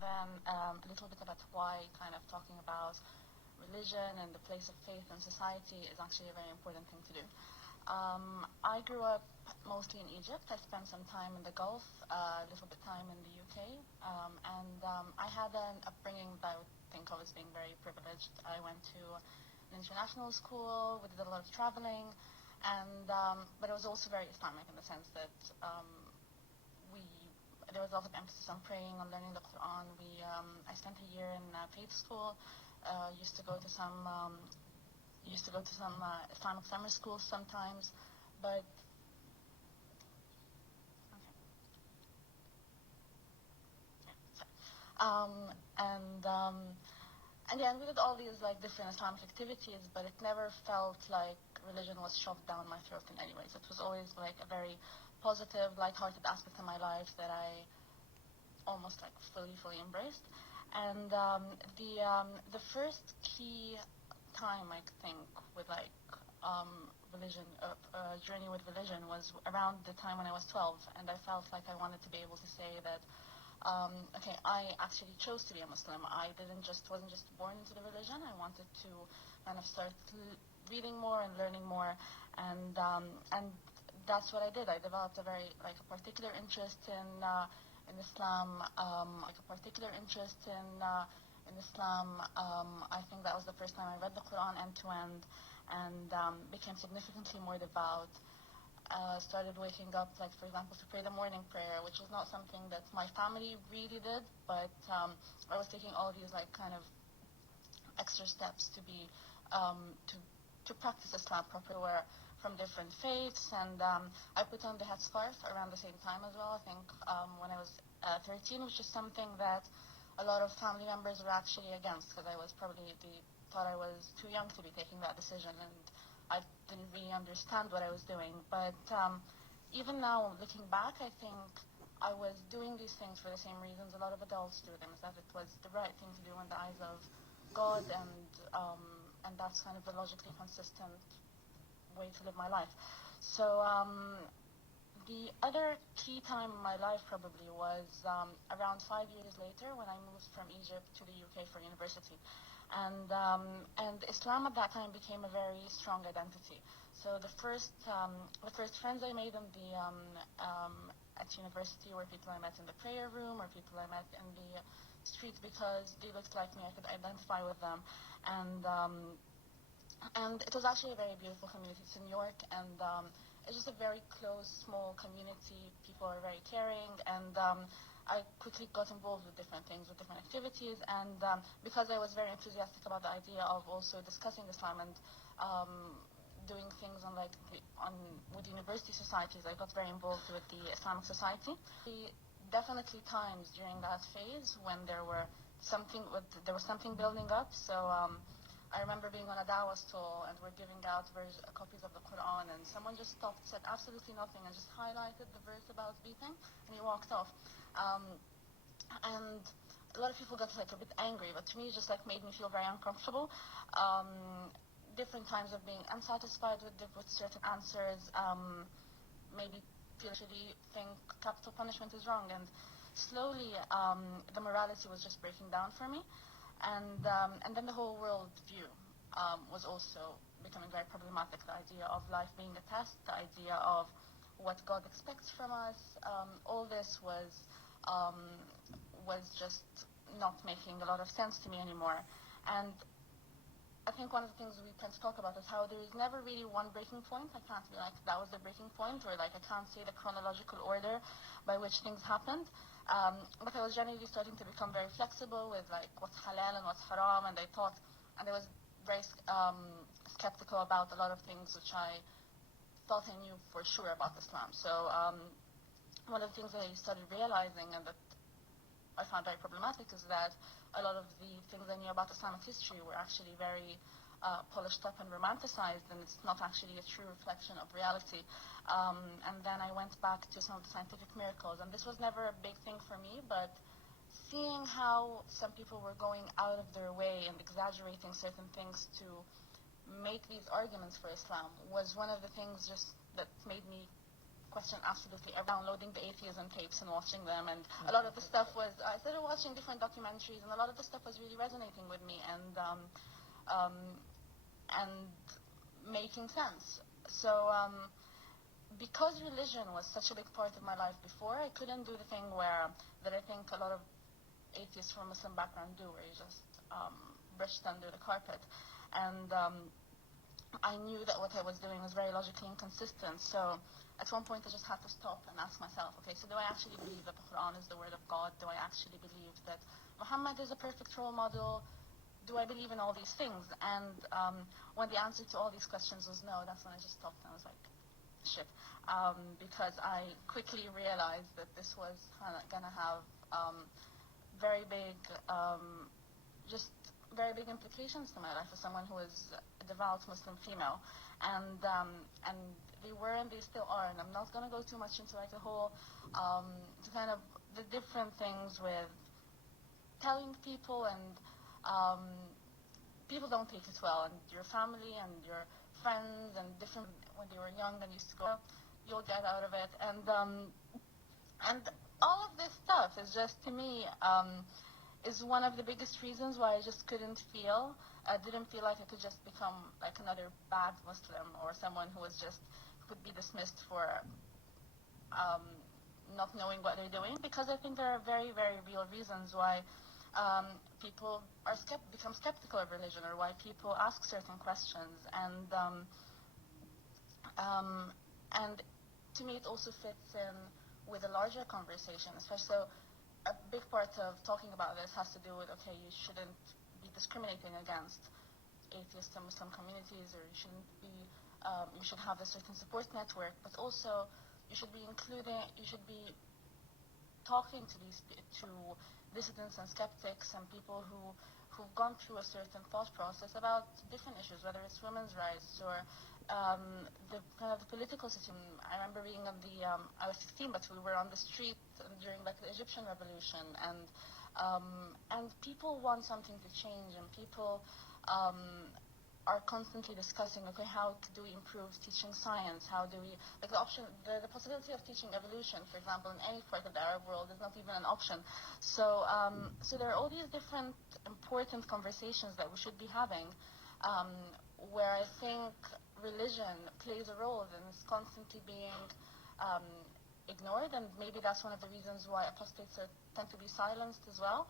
then a little bit about why kind of talking about religion and the place of faith in society is actually a very important thing to do. I grew up mostly in Egypt. I spent some time in the Gulf, a little bit time in the UK, and I had an upbringing that I would think of as being very privileged. I went to an international school, we did a lot of traveling, and but it was also very Islamic in the sense that there was a lot of emphasis on praying, on learning the Quran. I spent a year in faith school. Used to go to some Islamic summer schools sometimes, but and yeah, and we did all these like different Islamic activities, but it never felt like religion was shoved down my throat in any ways. It was always like a very positive, light-hearted aspect of my life that I almost like fully embraced. And the first key time I think with like religion, journey with religion was around the time when I was 12, and I felt like I wanted to be able to say that okay, I actually chose to be a Muslim. I wasn't just born into the religion. I wanted to kind of start reading more and learning more, and that's what I did. I developed a very like a particular interest in Islam, like a particular interest in Islam. I think that was the first time I read the Quran end to end, and became significantly more devout. Started waking up, like for example, to pray the morning prayer, which is not something that my family really did, but I was taking all these like kind of extra steps to be to practice Islam properly. Were from different faiths, and I put on the headscarf around the same time as well. I think when I was 13, which is something that a lot of family members were actually against, because I was thought I was too young to be taking that decision, and I didn't really understand what I was doing. But even now, looking back, I think I was doing these things for the same reasons a lot of adults do them, is that it was the right thing to do in the eyes of God, and that's kind of the logically consistent way to live my life. So the other key time in my life probably was around 5 years later, when I moved from Egypt to the UK for university. And Islam at that time became a very strong identity. So the first friends I made at university were people I met in the prayer room, or people I met in the street because they looked like me. I could identify with them, and it was actually a very beautiful community. It's in New York, and it's just a very close, small community. People are very caring, and I quickly got involved with different things, with different activities, and because I was very enthusiastic about the idea of also discussing Islam and doing things with university societies, I got very involved with the Islamic Society. Definitely times during that phase when there was something building up. So I remember being on a dawah stall, and we're giving out copies of the Quran, and someone just stopped, said absolutely nothing, and just highlighted the verse about beating, and he walked off. And a lot of people got like a bit angry, but to me it just like made me feel very uncomfortable. Different times of being unsatisfied with certain answers, maybe actually think capital punishment is wrong, and slowly the morality was just breaking down for me. And then the whole world view was also becoming very problematic. The idea of life being a test, the idea of what God expects from us, all this was just not making a lot of sense to me anymore. And I think one of the things we tend to talk about is how there is never really one breaking point. I can't be like, that was the breaking point, or like I can't say the chronological order by which things happened. But I was generally starting to become very flexible with like what's halal and what's haram, and I was very skeptical about a lot of things which I thought I knew for sure about Islam. So one of the things I started realizing, and that I found very problematic, is that a lot of the things I knew about Islamic history were actually very polished up and romanticized, and it's not actually a true reflection of reality. And then I went back to some of the scientific miracles, and this was never a big thing for me, but seeing how some people were going out of their way and exaggerating certain things to make these arguments for Islam was one of the things just that made me question absolutely downloading the atheism tapes and watching them, and a lot of the stuff was, I started watching different documentaries, and a lot of the stuff was really resonating with me and making sense. So because religion was such a big part of my life before, I couldn't do the thing that I think a lot of atheists from a Muslim background do, where you just brushed under the carpet. And I knew that what I was doing was very logically inconsistent. So at one point I just had to stop and ask myself, okay, so do I actually believe that the Quran is the word of God? Do I actually believe that Muhammad is a perfect role model? Do I believe in all these things? And when the answer to all these questions was no, that's when I just stopped and I was like, shit. Because I quickly realized that this was going to have very big implications to my life as someone who is a devout Muslim female, and they were and they still are. And I'm not going to go too much into like the whole kind of the different things with telling people, and people don't take it well, and your family and your friends and different when they were young and used to go, you'll get out of it, and all of this stuff is just, to me, is one of the biggest reasons why I just didn't feel like I could just become like another bad Muslim or someone who could be dismissed for not knowing what they're doing, because I think there are very, very real reasons why people become skeptical of religion, or why people ask certain questions, and to me it also fits in with a larger conversation, especially. So a big part of talking about this has to do with, okay, you shouldn't be discriminating against atheist and Muslim communities, or you should have a certain support network, but also you should be talking to dissidents and skeptics and people who've gone through a certain thought process about different issues, whether it's women's rights or the kind of the political system. I remember being on I was 16, but we were on the street during like the Egyptian revolution, and people want something to change, and people are constantly discussing, okay, how do we improve teaching science? How do we, like the possibility of teaching evolution, for example, in any part of the Arab world is not even an option. So there are all these different important conversations that we should be having, where I think religion plays a role and is constantly being ignored, and maybe that's one of the reasons why apostates tend to be silenced as well.